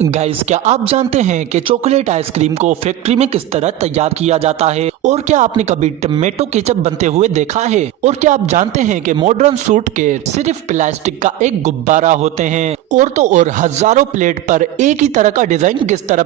Guys, क्या आप जानते हैं कि चॉकलेट आइसक्रीम को फैक्ट्री में किस तरह तैयार किया जाता है? और क्या आपने कभी टमेटो केचप बनते हुए देखा है? और क्या आप जानते हैं कि मॉडर्न सूट के सिर्फ प्लास्टिक का एक गुब्बारा होते हैं? और तो और हजारों प्लेट पर एक ही तरह का डिजाइन किस तरह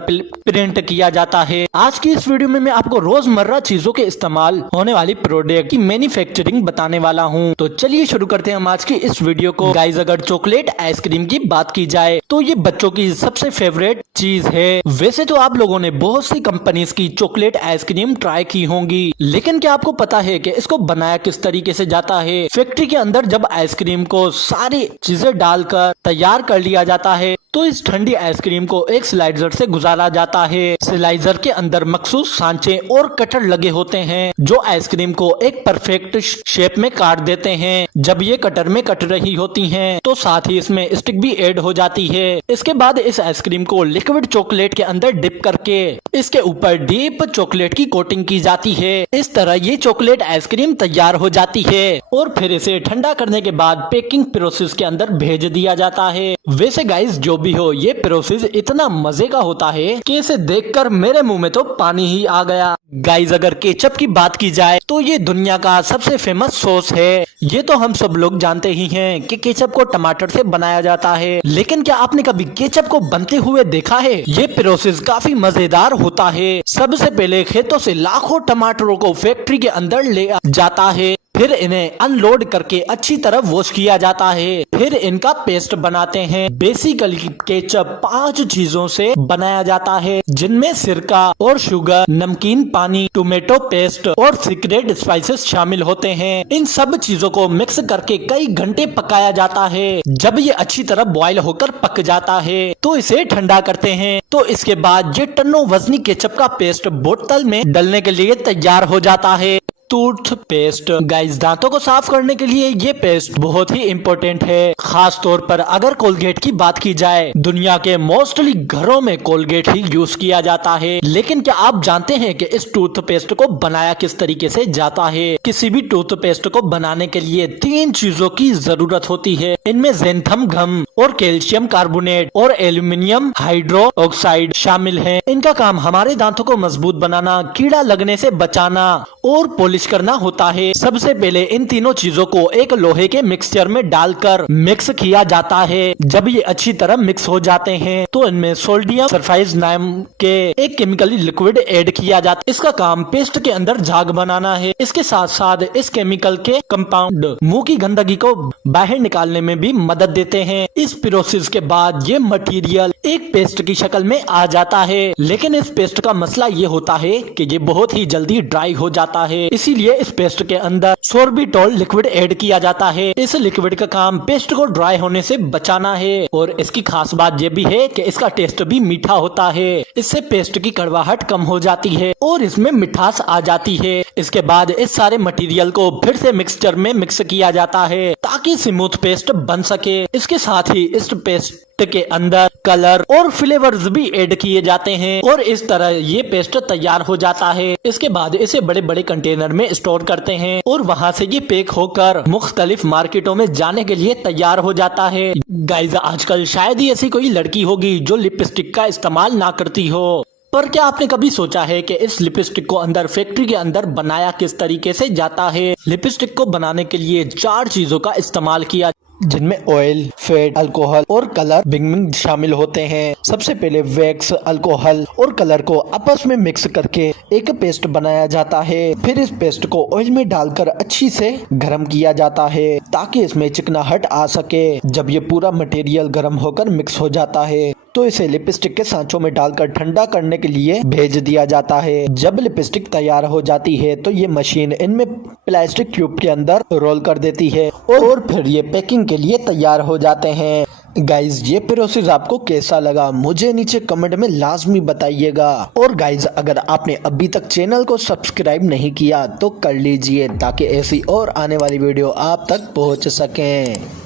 प्रिंट किया जाता है? आज की इस वीडियो में मैं आपको रोजमर्रा चीजों के इस्तेमाल होने वाली प्रोडक्ट की मैन्युफैक्चरिंग बताने वाला हूँ। तो चलिए शुरू करते हैं हम आज की इस वीडियो को। गाइस, अगर चॉकलेट आइसक्रीम की बात की जाए तो ये बच्चों की सबसे फेवरेट चीज है। वैसे तो आप लोगों ने बहुत सी कंपनीज की चॉकलेट आइसक्रीम ट्राई की होंगी, लेकिन क्या आपको पता है कि इसको बनाया किस तरीके से जाता है? फैक्ट्री के अंदर जब आइसक्रीम को सारी चीजें डालकर तैयार कर लिया जाता है तो इस ठंडी आइसक्रीम को एक स्लाइजर से गुजारा जाता है। स्लाइजर के अंदर मखसूस सांचे और कटर लगे होते हैं जो आइसक्रीम को एक परफेक्ट शेप में काट देते हैं। जब ये कटर में कट रही होती हैं तो साथ ही इसमें स्टिक भी ऐड हो जाती है। इसके बाद इस आइसक्रीम को लिक्विड चॉकलेट के अंदर डिप करके इसके ऊपर डीप चॉकलेट की कोटिंग की जाती है। इस तरह ये चॉकलेट आइसक्रीम तैयार हो जाती है और फिर इसे ठंडा करने के बाद पैकिंग प्रोसेस के अंदर भेज दिया जाता है। वैसे गाइस, जो भी हो, ये प्रोसेस इतना मजे का होता है कि इसे देखकर मेरे मुंह में तो पानी ही आ गया। गाइस, अगर केचप की बात की जाए तो ये दुनिया का सबसे फेमस सॉस है। ये तो हम सब लोग जानते ही हैं कि केचप को टमाटर से बनाया जाता है, लेकिन क्या आपने कभी केचप को बनते हुए देखा है? ये प्रोसेस काफी मजेदार होता है। सबसे पहले खेतों से लाखों टमाटरों को फैक्ट्री के अंदर ले जाता है, फिर इन्हें अनलोड करके अच्छी तरह वॉश किया जाता है, फिर इनका पेस्ट बनाते हैं। बेसिकली केचप 5 चीजों से बनाया जाता है, जिनमें सिरका और शुगर, नमकीन पानी, टोमेटो पेस्ट और सीक्रेट स्पाइसेस शामिल होते हैं। इन सब चीजों को मिक्स करके कई घंटे पकाया जाता है। जब ये अच्छी तरह बॉयल होकर पक जाता है तो इसे ठंडा करते हैं। तो इसके बाद ये टन्नों वजनी केचप का पेस्ट बोतल में डालने के लिए तैयार हो जाता है। टूथपेस्ट। गाइस, दांतों को साफ करने के लिए ये पेस्ट बहुत ही इम्पोर्टेंट है। खास तौर पर अगर कोलगेट की बात की जाए, दुनिया के मोस्टली घरों में कोलगेट ही यूज किया जाता है। लेकिन क्या आप जानते हैं कि इस टूथपेस्ट को बनाया किस तरीके से जाता है? किसी भी टूथपेस्ट को बनाने के लिए 3 चीजों की जरूरत होती है। इनमें ज़ैंथम गम और कैल्शियम कार्बोनेट और एल्यूमिनियम हाइड्रो ऑक्साइड शामिल है। इनका काम हमारे दांतों को मजबूत बनाना, कीड़ा लगने से बचाना और पॉलिश करना होता है। सबसे पहले इन तीनों चीजों को एक लोहे के मिक्सचर में डालकर मिक्स किया जाता है। जब ये अच्छी तरह मिक्स हो जाते हैं तो इनमें सोडियम सल्फाइड नाम के एक केमिकली लिक्विड ऐड किया जाता है। इसका काम पेस्ट के अंदर झाग बनाना है। इसके साथ साथ इस केमिकल के कंपाउंड मुंह की गंदगी को बाहर निकालने में भी मदद देते हैं। इस प्रोसेस के बाद ये मटेरियल एक पेस्ट की शक्ल में आ जाता है, लेकिन इस पेस्ट का मसला ये होता है कि ये बहुत ही जल्दी ड्राई हो जाता है। इसीलिए इस पेस्ट के अंदर सोर्बिटॉल लिक्विड ऐड किया जाता है। इस लिक्विड का काम पेस्ट को ड्राई होने से बचाना है और इसकी खास बात ये भी है कि इसका टेस्ट भी मीठा होता है। इससे पेस्ट की कड़वाहट कम हो जाती है और इसमें मिठास आ जाती है। इसके बाद इस सारे मटेरियल को फिर से मिक्सचर में मिक्स किया जाता है ताकि स्मूथ पेस्ट बन सके। इसके साथ ही इस पेस्ट के अंदर कलर और फ्लेवर्स भी ऐड किए जाते हैं और इस तरह ये पेस्ट तैयार हो जाता है। इसके बाद इसे बड़े बड़े कंटेनर में स्टोर करते हैं और वहां से ये पैक होकर मुख्तलिफ मार्केटों में जाने के लिए तैयार हो जाता है। गाइस, आजकल शायद ही ऐसी कोई लड़की होगी जो लिपस्टिक का इस्तेमाल ना करती हो, पर क्या आपने कभी सोचा है कि इस लिपस्टिक को अंदर फैक्ट्री के अंदर बनाया किस तरीके से जाता है? लिपस्टिक को बनाने के लिए 4 चीजों का इस्तेमाल किया, जिनमें ऑयल, फैट, अल्कोहल और कलर पिगमेंट शामिल होते हैं। सबसे पहले वैक्स, अल्कोहल और कलर को आपस में मिक्स करके एक पेस्ट बनाया जाता है। फिर इस पेस्ट को ऑयल में डालकर अच्छी से गर्म किया जाता है ताकि इसमें चिकनाहट आ सके। जब ये पूरा मटेरियल गर्म होकर मिक्स हो जाता है तो इसे लिपस्टिक के सांचों में डालकर ठंडा करने के लिए भेज दिया जाता है। जब लिपस्टिक तैयार हो जाती है तो ये मशीन इनमें प्लास्टिक ट्यूब के अंदर रोल कर देती है और फिर ये पैकिंग के लिए तैयार हो जाते हैं। गाइज, ये प्रोसेस आपको कैसा लगा मुझे नीचे कमेंट में लाजमी बताइएगा। और गाइज, अगर आपने अभी तक चैनल को सब्सक्राइब नहीं किया तो कर लीजिए ताकि ऐसी और आने वाली वीडियो आप तक पहुंच सकें।